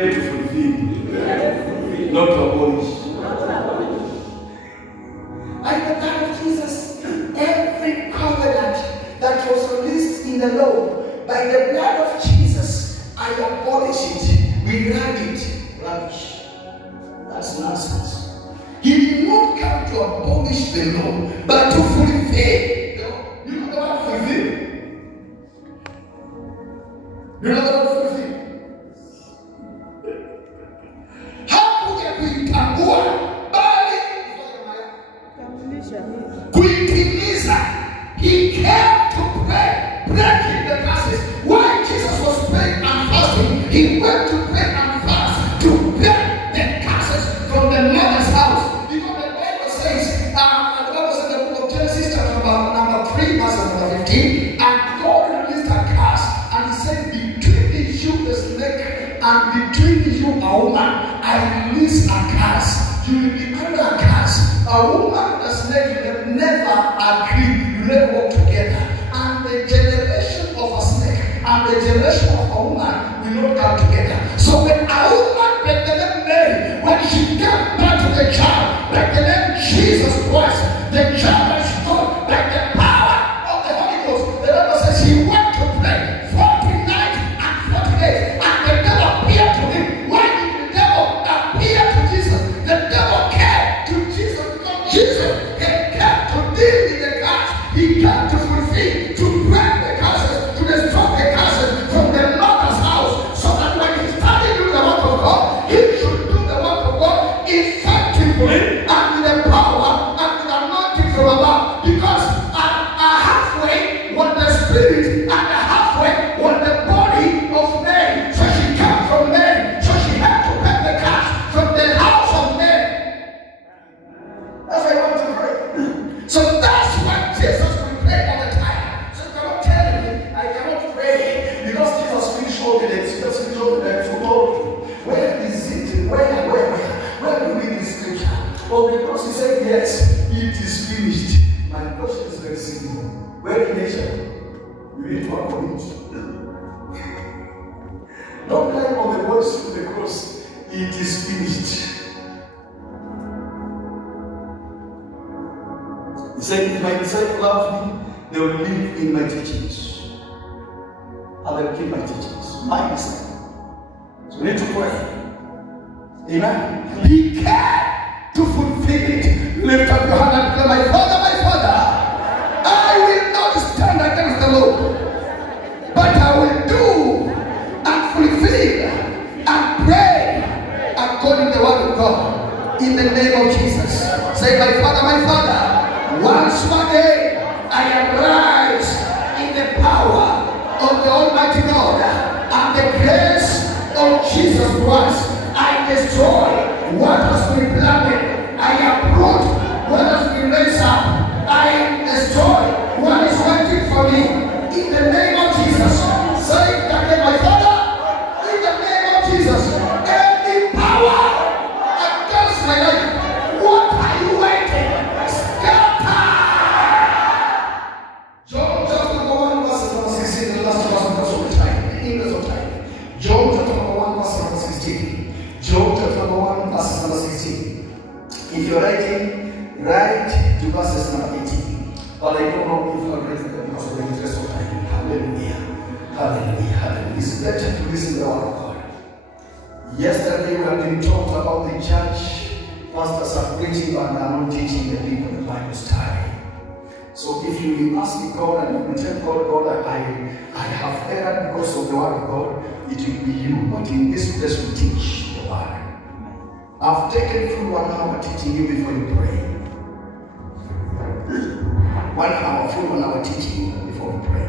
To fulfill, not to abolish. And the blood of Jesus, every covenant that was released in the law, by the blood of Jesus, I abolish it, rewrite it, rubbish. That's nonsense. He did not come to abolish the law, but to fulfill. You know the word fulfill? You know the word fulfill? Hakuja kuitambua, bali kuitimiza. He came to pray, breaking the curses. While Jesus was praying and fasting, he went to pray and fast to break the curses from the mother's house. Because the Bible says, the Bible says in the book of Genesis, chapter number 3, verse number 15, and God released a curse, and he said, between you, the snake, and between you, a woman, I release a curse. You will be under a curse. A woman and a snake will never agree. You never work together. And the generation of a snake and the generation of a woman will not come together. So when a woman like the name Mary, when she came back to the child, like the name Jesus Christ, the child that she got, like the power of the Holy Ghost, the Bible says he went to pray 40 nights and 40 days, and the devil appeared to him. Why did the devil appear to Jesus? The devil came to Jesus because Jesus came to deal with the curse. He came to fulfill, to break the curses, to destroy the curses from the mother's house, so that when he started doing the work of God, he should do the work of God effectively and with the power and with the anointing from above. Because halfway was the spirit and halfway was the body of Mary. So she came from Mary. So she had to break the curse from the house of Mary. That's why I want to pray. So that's why Jesus will pray all the time. So you cannot tell me I cannot pray because Jesus finished all the days. Jesus finished all the days. Where is it? Where do we read this scripture? Well, because he said yes, it is finished. My question is very simple. Where in nature? You need to acknowledge. Don't climb on the voice of the cross. It is finished. He said, if my disciples love me, they will live in my teachings. And they will keep my teachings. My disciples. So we need to pray. Amen. He came to fulfill it. Lift up your hand and declare, my Father, I will not stand against the Lord, but I will do and fulfill and pray according to the word of God. In the name of Jesus. Say, my Father, once again I arise in the power of the Almighty God and the grace of Jesus Christ. I destroy what has been planted. I uproot what has been raised up. I destroy what is waiting for me. In the name of Jesus. Say it again, my Father. In the name of Jesus. Any power against my life, what are you waiting? Scatter. John chapter 1 verse number 16. The last verse because of the time. In English of time. John chapter 1 verse number 16. Job chapter 1 verse number 16. If you're writing, write to verses number 18. But I don't know if you're writing them because of the interest of time. Hallelujah. Hallelujah. Hallelujah. It's better to listen to the word of God. Yesterday we have been talking about the church. Pastors are preaching and are not teaching the people the Bible style. So if you ask God and you tell God, I have erred because of the word of God, it will be you. But in this place we teach the word. I've taken full 1 hour teaching you before you pray. 1 hour, full 1 hour teaching you before we pray.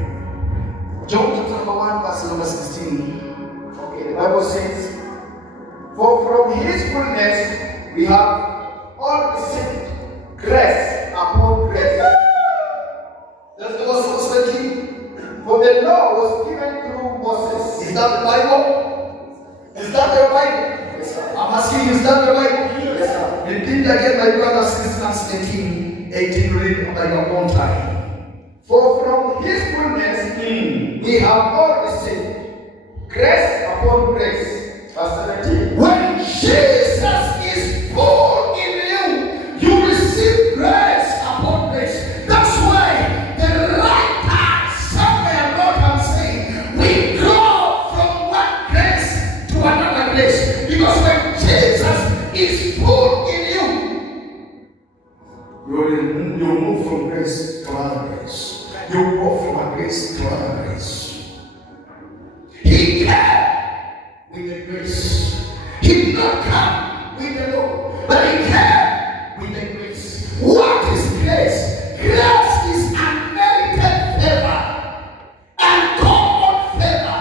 John chapter 1 verse number 16. Okay, the Bible says, for from his fullness we have all received grace upon grace. That's the verse 17. For the law was given through Moses. Is that the Bible? Is that the Bible? Yes, sir. I'm asking you, is that the Bible? Yes, sir. Repeat again, my brothers and sisters, 18, read by your own time. For from his fullness we have all received grace upon grace. Verse 17. grace. He did not come with the law, but he came with the grace. What is grace? Grace is unmerited favor, uncommon favor.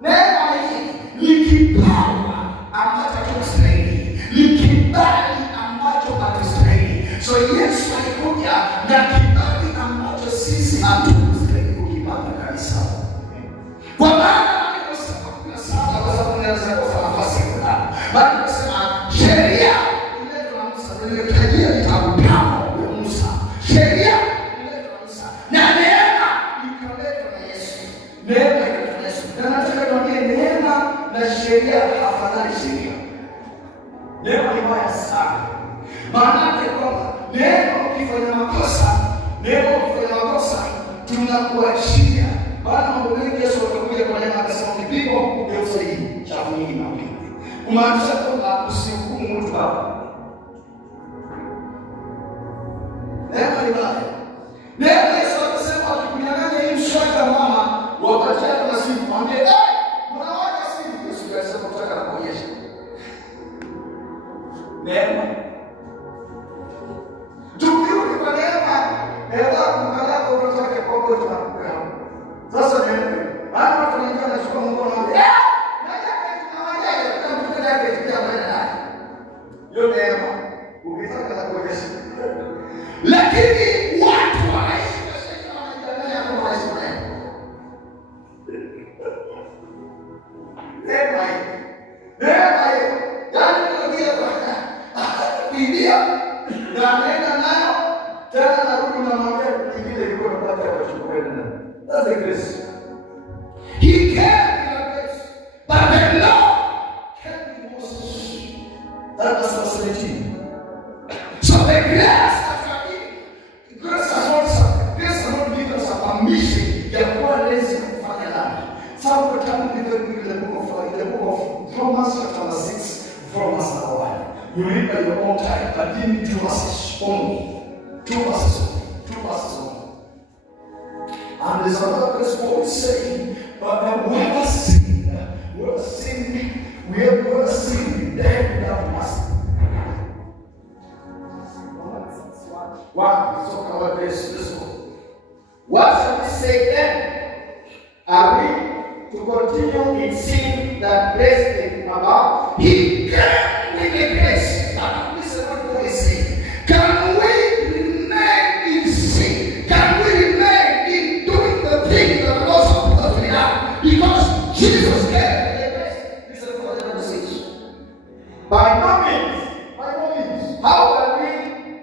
Neema hii ni kipawa ambacho hakustahili, ni kibali ambacho hakustahili. So Yesu alikuja na kibali ambacho sisi hatukustahili kukipata kanisa. Kwa maana kuna sababu kwa sababu tunaweza kosa nafasi fulani. Bali tunasema sheria iletwa na Musa, iliyotajia vitabu tano vya Musa. Sheria iletwa na Musa na neema ikaletwa na Yesu. Neema ikaletwa na Yesu. Na nataka tuambie neema na sheria hafanani sheria. Neema ni mbaya sana. Maana yake kwamba neema ukifanya makosa, tunakuachia. Bwana mambo mengi Yesu alikuja kwa neema akasema ukipigwa ugeuze hii chafu nyingi na upige. Kumaanisha kwamba usihukumu mtu hapa. Neema ni mbaya. Neema Yesu akasema akikunyang'anya hii mswaki wa mama wakati yako na simu mwambie unawaka simu. Yesu akasema kutaka na kuonyesha. Neema. Tukirudi kwa neema, kukalaka utotake kwa kwa tunakuka. Sasa neema. Hata watu wengine wanachukua mkono wangu. Nataka tunawajaje tutamkuta yake tukiamana naye. Hiyo neema. Ukitaka na kuonyesha. Lakini watu wanaishi kwa shida wanajadiliana kwa maisha yao. Neema hii. Yaani tunakuja kwa Biblia na nenda nayo tena narudi na mwambie kingine ilikuwa napata kwa shukrani nayo. That's the grace. He came in the grace, but the law came in Moses. That was verse 17. So the grace that you are giving, grace has not given us a permission ya kuwa lazy kufanya dhambi. Some of the time we read the book of Romans chapter 6, from verse 1. You read by your own time, but give me 2 verses only. 2 verses only. And there's another place Paul is saying, but whoever sinned, then without mercy. One, let's talk about this one. What shall we say then? Are we to continue in sin that grace came about? He came with the grace. Now listen what Paul is saying. Can we remain in sin? Can we remain in doing the thing that the Lord supposed us to be done? Because Jesus came with the grace. Listen what the Bible says. By no means. How can we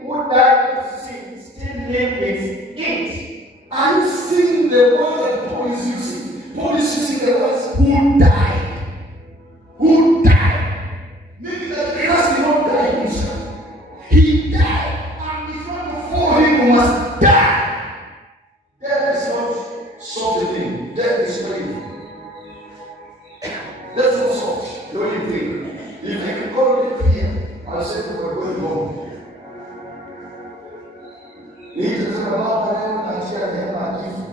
who died to sin still live with it? Are you seeing the word that Paul is using? Paul is using the words who died. Who died? Meaning that Christ did not die himself. He died, and if you want to follow him, you must die. Death is not soft thing. Death is painful. That's not soft. The only thing. If I can call it here, I'll say we're going home. Hii tunasema baba leo naachia neema kifu.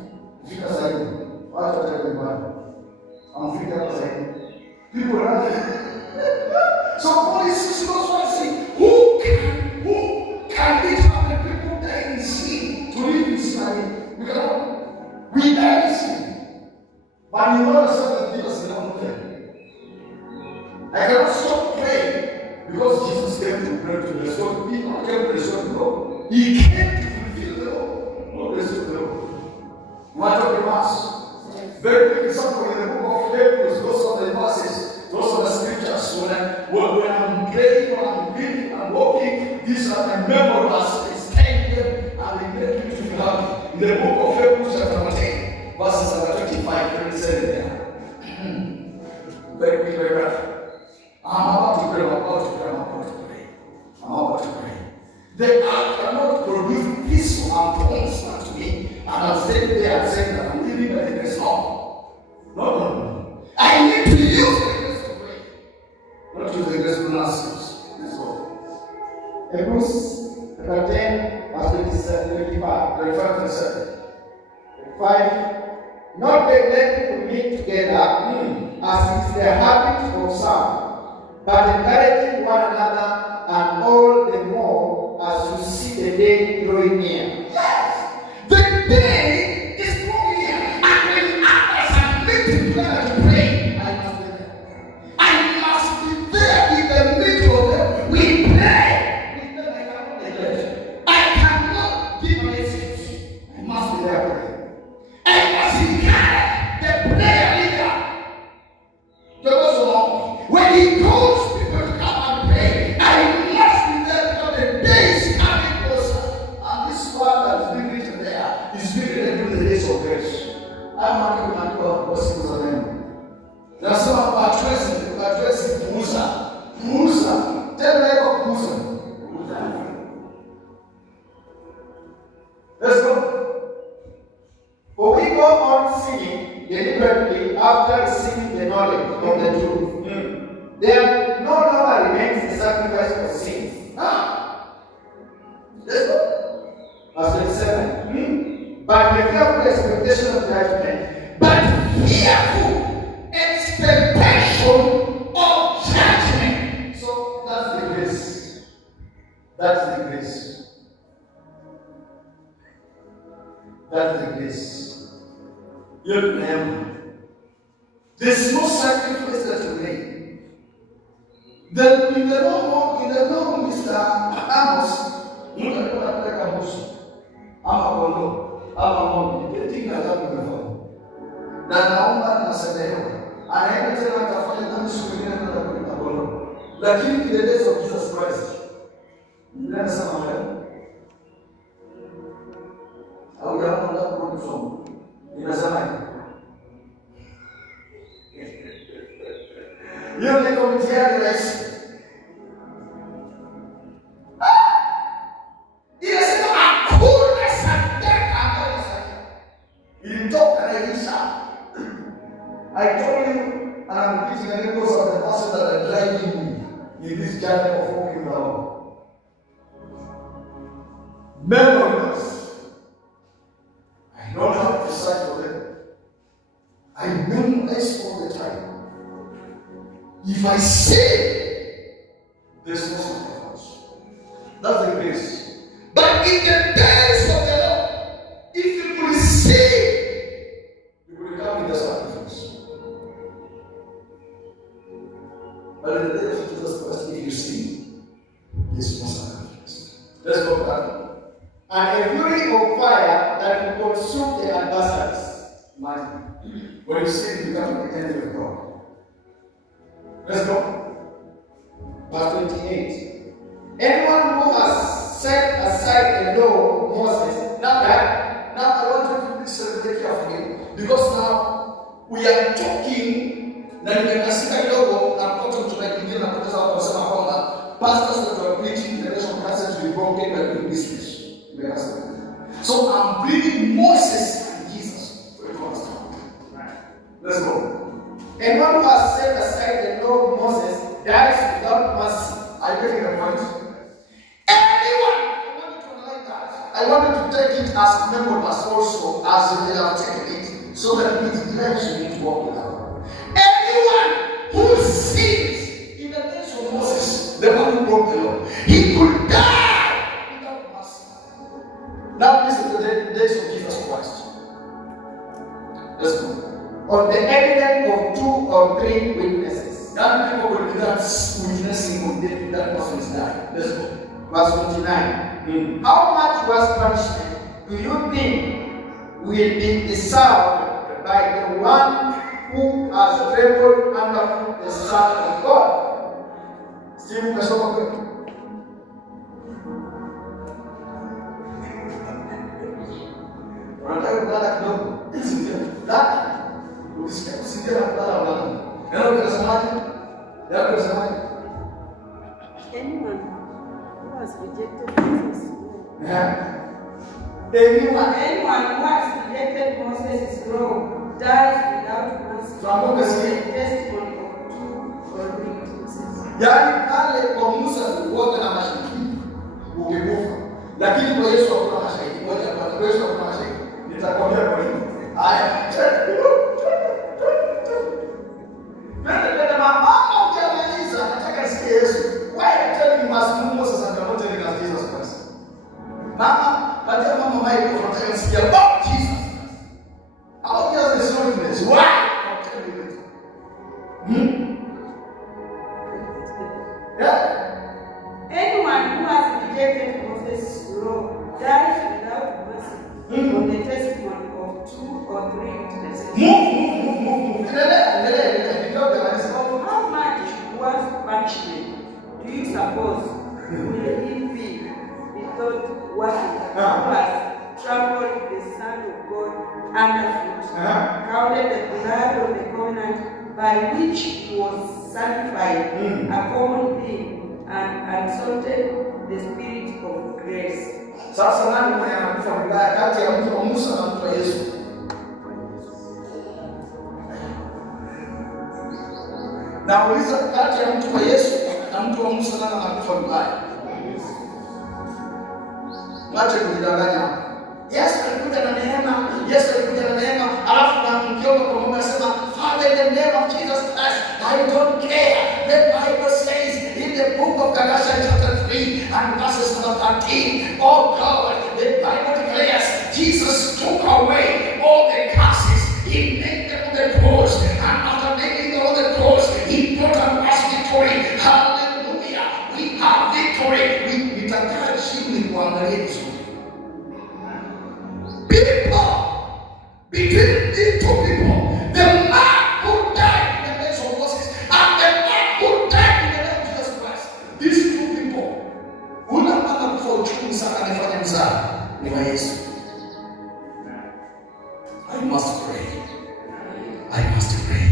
Fika zaidi. Watu watakwenda. Amfika hapa zaidi. People run. So Paul is saying, who can be the people die in sin? To live in sin. We die in sin. But you want to say that Jesus is not there. I cannot stop praying because Jesus came to pray to restore. He came to restore the law. He came to fulfill the law, not restore the law. What of the mass? Very quick example in the book of Hebrews, those are the verses, those are the scriptures. When I'm praying, when I'm reading, I'm walking, these are my memories. Stay here and they make me to feel happy. In the book of Hebrews, chapter 10, verses 25, 27 there. Very quick, very rapid. I'm about to pray. The earth cannot produce peaceful and points unto me. And I'm saying there and saying that I'm living by the grace. No. I need to use the grace to pray. Not use the grace to nonsense. Let's go. Hebrews chapter 10, verse 25, 27. 25. not neglecting to meet together, as is the habit of some, but encouraging one another, and all the more as you see the day drawing near. Yes, the day is drawing near, and when others are meeting together to pray, I must be there. I must be there in the middle of them. We pray. With them, I cannot neglect. I cannot give an excuse. I must be there praying. I must encourage the prayer leader. When he calls people to come and pray, I must be there because the day is coming closer. And this one that is being written there is written during the days of grace. I'm not going to go what's his name. That's why I'm addressing Musa. Tell me about Musa. Let's go. For we go on singing deliberately after receiving the knowledge of the truth. There no longer remains a sacrifice for sins. Let's go. Verse 27. But the fearful expectation of judgment. But fearful expectation of judgment. So that's the grace. That's the grace. That's the grace. You remember, there's no sacrifice that you make. Then in the normal Mr. Amos, you can go and take a bush. I'm a bono, I'm a mom. You think I don't know. Then I said, and I can tell my father that I'm swinging another bono. Like in the days of Jesus Christ. You understand what I'm saying? How you have that one from? In a zaman. You need to tell the rest. I told you, and I'm preaching the because of the person that are driving me in this journey of walking around. Memories. I don't have to cite for them. I memorize all the time. If I say, there's no sacrifice. That's the grace. But in the days of the Lord, if you could see, you will come with the sacrifice. But in the days of Jesus Christ, if you see, there's no sacrifice. Let's go back. And a fury of fire that will consume the adversaries. Imagine. When you sin, you become the enemy of God. Let's go. Verse 28. Anyone who has set aside the law of Moses. Now I want you to listen very carefully, because now we are talking na nimekasika kidogo na mtoto tunakimbia na kupoteza watu wasema kwamba pastors that are preaching the nation message will broken by doing business. So I'm bringing Moses and Jesus for the understand. Let's go. Anyone who has set aside the law of Moses dies without mercy. Are you getting the point? Anyone, I want you to underline that. I want you to take it as members also as they have taken it, so that it drives you into walk with them. Anyone who sins in the days of Moses, the one who broke the law, he could die without mercy. Now this is the days of Jesus Christ. Let's go. On the evidence of 2 or 3 witnesses. That people will be that witnessing on that person is dying. Let's go. Verse 29. How much worse punishment do you think will be deserved by the one who has trampled under the Son of God? Steve, let's go. Anyone who has rejected Moses' law dies without mercy. The testimony of 2 or 3 witnesses. Yaani pale kwa Musa wote na mashahidi ungekufa, lakini kwa Yesu hakuna mashahidi. Moja kwa Yesu hakuna mashahidi. Nitakwambia kwa nini. Haya. Anyone who has rejected Moses' law dies without mercy on the testimony of 2 or 3 witnesses. Move. Of how much worse punishment do you suppose will it be thought worthy who has trampled the Son of God underfoot, counted the blood of the covenant by which he was sanctified, a common thing, and insulted the Spirit of grace? Sasa nani mwenye anakufa vibaya kati ya mtu wa Musa na mtu wa Yesu? Nauliza, kati ya mtu wa Yesu na mtu wa Musa nani anakufa vibaya? Wacha kujidanganya. Yesu alikuja na neema, alafu na mkiomba kwa Mungu anasema, Father, in the name of Jesus Christ, I don't care. The Bible says in the book of Galatians chapter 3 and verses number 13, oh God, the Bible declares Jesus took away all the curses. He made them on the cross, and after making them on the cross, he brought us victory. Hallelujah. We have victory. Nitataka chini kuangalia vizuri. People, between these 2 people, the man who died in the place of Moses and the man who died in the name of Jesus Christ, these 2 people, una mama kufa uchumi sana anafanya mzaa ni wa Yesu. I must pray.